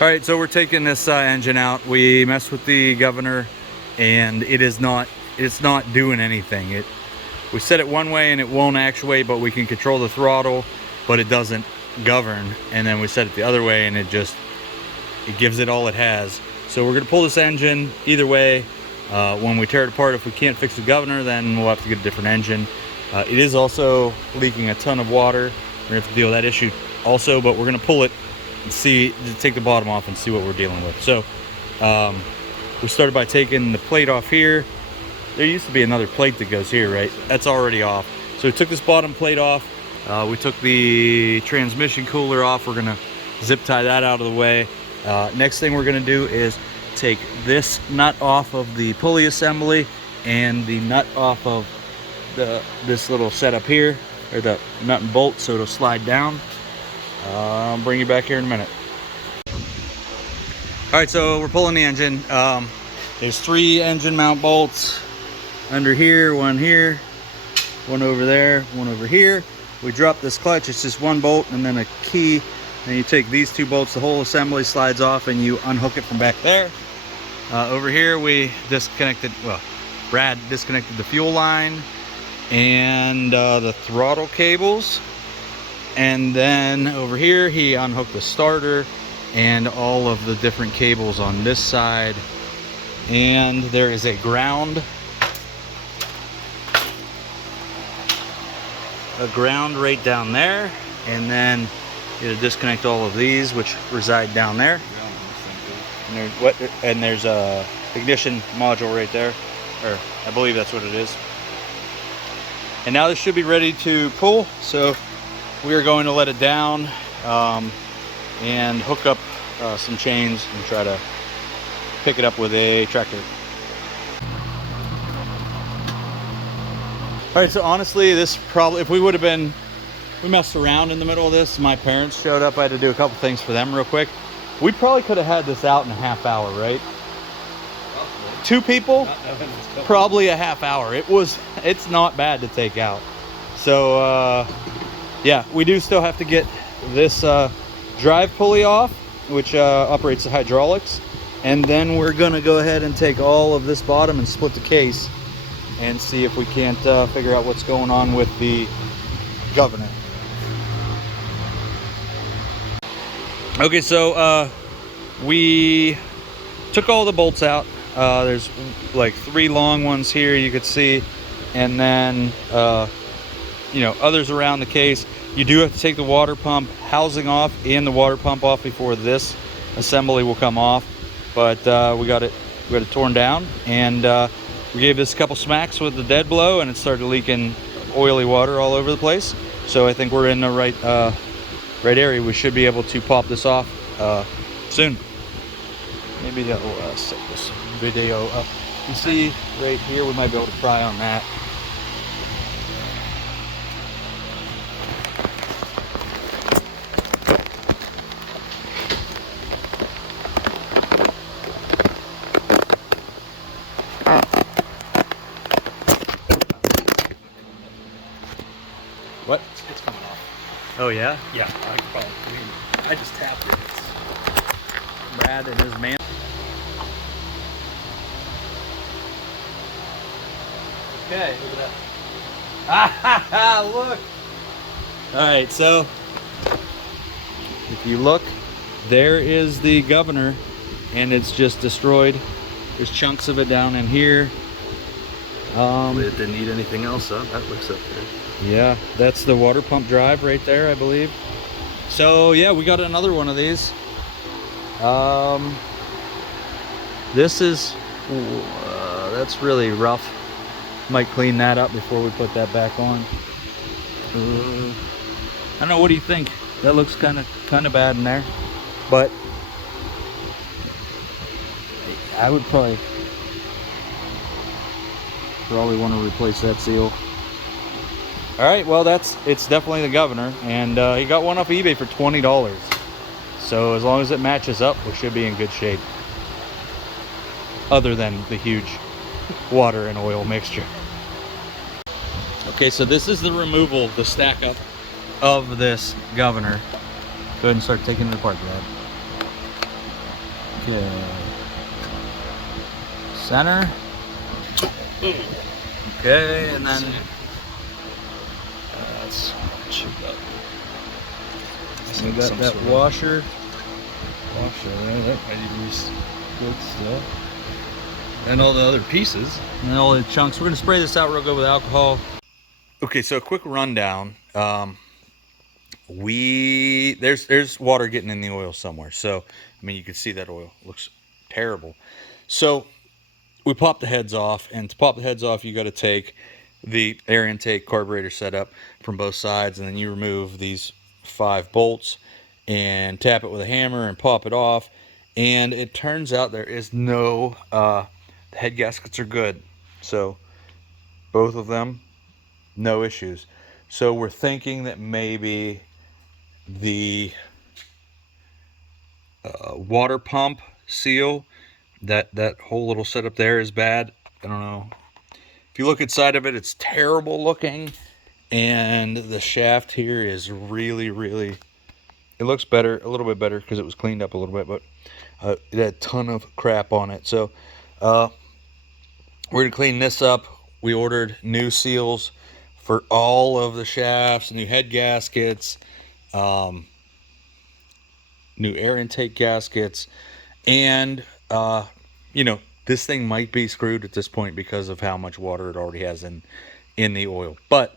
All right, so we're taking this engine out. We messed with the governor, and it's not doing anything. We set it one way and it won't actuate, but we can control the throttle, but it doesn't govern. And then we set it the other way and it gives it all it has. So we're gonna pull this engine either way. When we tear it apart, if we can't fix the governor, then we'll have to get a different engine. It is also leaking a ton of water. We're gonna have to deal with that issue also, but we're gonna pull it and take the bottom off and see what we're dealing with. So we started by taking the plate off here. There used to be another plate that goes here, right? That's already off. So we took this bottom plate off. We took the transmission cooler off. We're gonna zip tie that out of the way. Next thing we're gonna do is take this nut off of the pulley assembly and the nut off of this little setup here, or the nut and bolt, so it'll slide down. I'll bring you back here in a minute. All right, so we're pulling the engine. There's 3 engine mount bolts under here, one over there, one over here. We drop this clutch, it's just one bolt and then a key. Then you take these 2 bolts, the whole assembly slides off and you unhook it from back there. Over here we disconnected, well, Brad disconnected the fuel line and the throttle cables. And then over here he unhooked the starter and all of the different cables on this side. And there is a ground right down there, and then you disconnect all of these which reside down there. And there's a ignition module right there, or I believe that's what it is. And now this should be ready to pull, so we are going to let it down and hook up some chains and try to pick it up with a tractor. All right, so honestly, this probably, if we messed around in the middle of this, my parents showed up, I had to do a couple things for them real quick. We probably could have had this out in a half hour, right? Probably. 2 people, probably a half hour. It's not bad to take out. So yeah, we do still have to get this drive pulley off, which operates the hydraulics. And then we're gonna go ahead and take all of this bottom and split the case and see if we can't figure out what's going on with the governor. Okay, so we took all the bolts out. There's like 3 long ones here you could see, and then you know, others around the case. You do have to take the water pump housing off and the water pump off before this assembly will come off. But we got it torn down, and we gave this a couple smacks with the dead blow, and it started leaking oily water all over the place. So I think we're in the right area. We should be able to pop this off soon. Maybe that will set this video up. You see right here, we might be able to pry on that. What? It's coming off. Oh yeah? Yeah, I could probably, I just tapped it. Brad and his man. Okay, look at that. Look! Alright, so if you look, there is the governor, and it's just destroyed. There's chunks of it down in here. It didn't need anything else up. That looks up there. Yeah, that's the water pump drive right there, I believe. So yeah, we got another one of these. This is that's really rough. Might clean that up before we put that back on. I don't know, what do you think? That looks kind of bad in there, but I would probably want to replace that seal. All right, well, it's definitely the governor, and he got one off eBay for $20. So as long as it matches up, we should be in good shape. Other than the huge water and oil mixture. Okay, so this is the removal, the stack up of this governor. Go ahead and start taking it apart, Brad. Okay. Center. Okay, and then That's chewed up. we got that washer. There, that might even be good still. And all the other pieces. And all the chunks. We're gonna spray this out real good with alcohol. Okay, so a quick rundown. There's water getting in the oil somewhere. So I mean, you can see that oil looks terrible. So we pop the heads off, and to pop the heads off, you got to take the air intake carburetor setup from both sides, and then you remove these 5 bolts and tap it with a hammer and pop it off. And it turns out there is no the head gaskets are good, so both of them, no issues. So we're thinking that maybe the water pump seal, that whole little setup there is bad. I don't know. If you look inside of it, it's terrible looking, and the shaft here is really, it looks better, a little bit better because it was cleaned up a little bit, but it had a ton of crap on it. So we're gonna clean this up. We ordered new seals for all of the shafts, new head gaskets, new air intake gaskets, and you know, this thing might be screwed at this point because of how much water it already has in the oil. But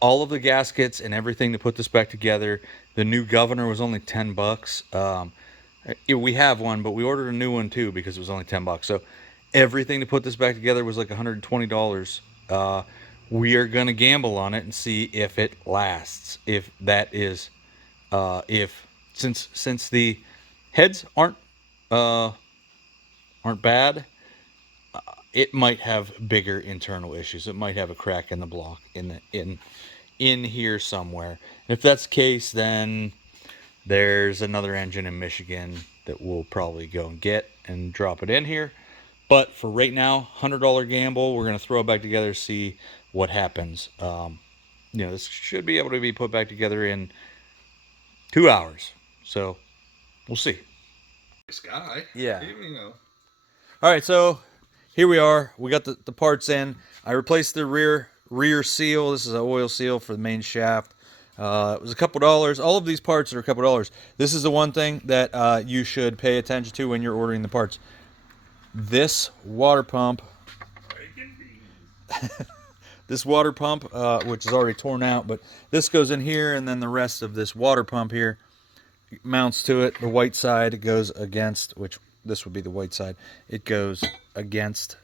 all of the gaskets and everything to put this back together. The new governor was only $10. We have one, but we ordered a new one too because it was only $10. So everything to put this back together was like $120. We are gonna gamble on it and see if it lasts. If that is, if since the heads aren't bad, it might have bigger internal issues. It might have a crack in the block in here somewhere. If that's the case, then there's another engine in Michigan that we'll probably go and get and drop it in here. But for right now, $100 gamble. We're gonna throw it back together, see what happens. You know, this should be able to be put back together in 2 hours. So we'll see. Sky. Yeah. You know. All right, so here we are. We got the parts in. I replaced the rear seal. This is an oil seal for the main shaft. It was a couple dollars. All of these parts are a couple dollars. This is the one thing that you should pay attention to when you're ordering the parts. This water pump, this water pump, which is already torn out, but this goes in here, and then the rest of this water pump here mounts to it. The white side goes against, which this would be the white side. It goes against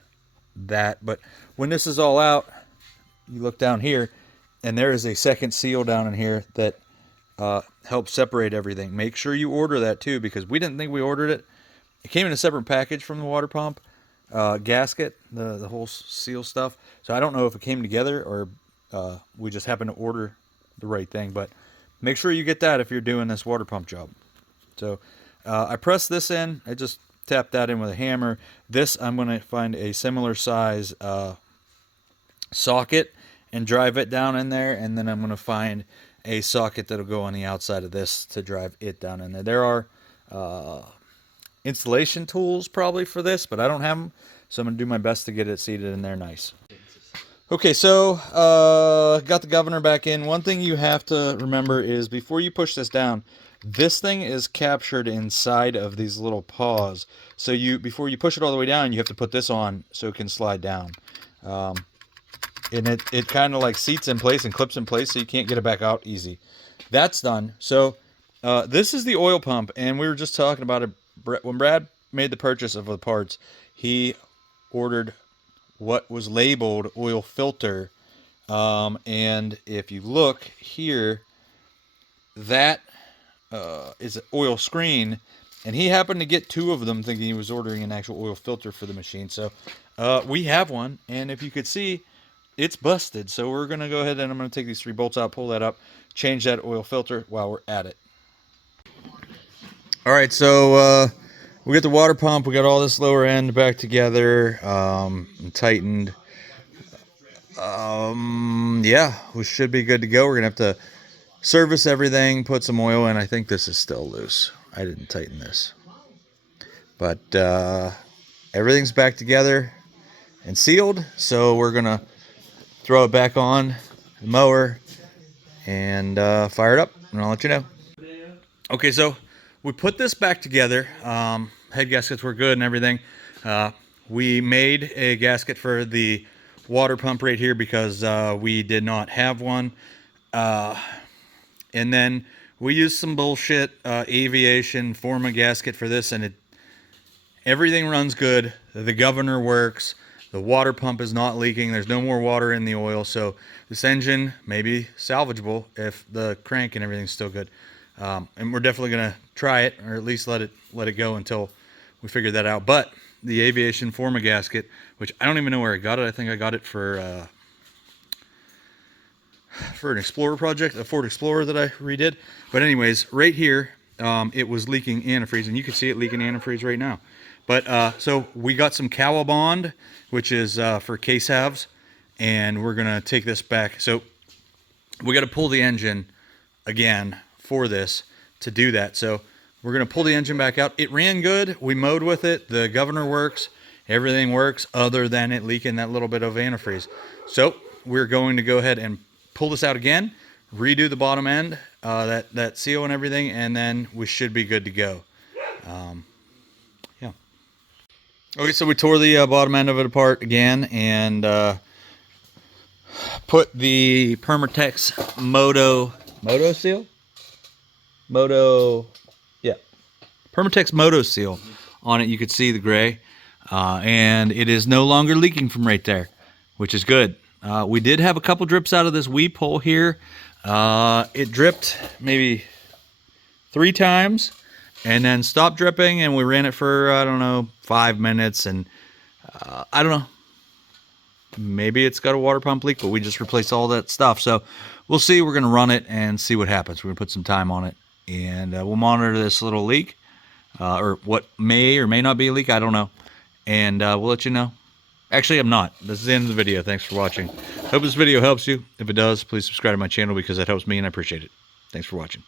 that. But when this is all out, you look down here, and there is a second seal down in here that helps separate everything. Make sure you order that too, because we didn't think we ordered it. It came in a separate package from the water pump gasket, the whole seal stuff. So I don't know if it came together or we just happened to order the right thing. But make sure you get that if you're doing this water pump job. So I pressed this in. I just tapped that in with a hammer. This, I'm going to find a similar size socket and drive it down in there. And then I'm going to find a socket that'll go on the outside of this to drive it down in there. There are installation tools probably for this, but I don't have them. So I'm going to do my best to get it seated in there nice. Okay, so got the governor back in. One thing you have to remember is before you push this down, this thing is captured inside of these little paws. So before you push it all the way down, you have to put this on so it can slide down. And it kind of like seats in place and clips in place, so you can't get it back out easy. That's done. So this is the oil pump, and we were just talking about it. When Brad made the purchase of the parts, he ordered what was labeled oil filter, and if you look here, that is an oil screen, and he happened to get 2 of them thinking he was ordering an actual oil filter for the machine. So we have one, and if you could see, it's busted. So we're going to go ahead and I'm going to take these 3 bolts out, pull that up, change that oil filter while we're at it. All right, so we got the water pump. We got all this lower end back together, and tightened. Yeah, we should be good to go. We're gonna have to service everything, put some oil in. I think this is still loose. I didn't tighten this. But everything's back together and sealed, so we're gonna throw it back on the mower and fire it up, and I'll let you know. Okay, so we put this back together. Head gaskets were good and everything. We made a gasket for the water pump right here because we did not have one. And then we used some bullshit aviation form a gasket for this, and everything runs good. The governor works. The water pump is not leaking. There's no more water in the oil, so this engine may be salvageable if the crank and everything's still good. And we're definitely gonna try it, or at least let it go until we figure that out. But the aviation forma gasket, which I don't even know where I got it. I think I got it for an Explorer project, a Ford Explorer that I redid. But anyways, right here, it was leaking antifreeze, and you can see it leaking antifreeze right now. But so we got some Kawasaki, which is for case halves, and we're gonna take this back. So we got to pull the engine again for this to do that. So we're gonna pull the engine back out. It ran good. We mowed with it. The governor works. Everything works other than it leaking that little bit of antifreeze. So we're going to go ahead and pull this out again, redo the bottom end, that seal and everything, and then we should be good to go. Yeah. Okay, so we tore the bottom end of it apart again and put the Permatex Moto seal? Yeah. Permatex Moto seal on it. You could see the gray. And it is no longer leaking from right there, which is good. We did have a couple drips out of this weep hole here. It dripped maybe 3 times and then stopped dripping, and we ran it for, I don't know, 5 minutes, and I don't know. Maybe it's got a water pump leak, but we just replaced all that stuff. So we'll see. We're going to run it and see what happens. We're going to put some time on it, and we'll monitor this little leak, or what may or may not be a leak. I don't know. And we'll let you know. Actually, I'm not. This is the end of the video. Thanks for watching. Hope this video helps you. If it does, please subscribe to my channel because that helps me and I appreciate it. Thanks for watching.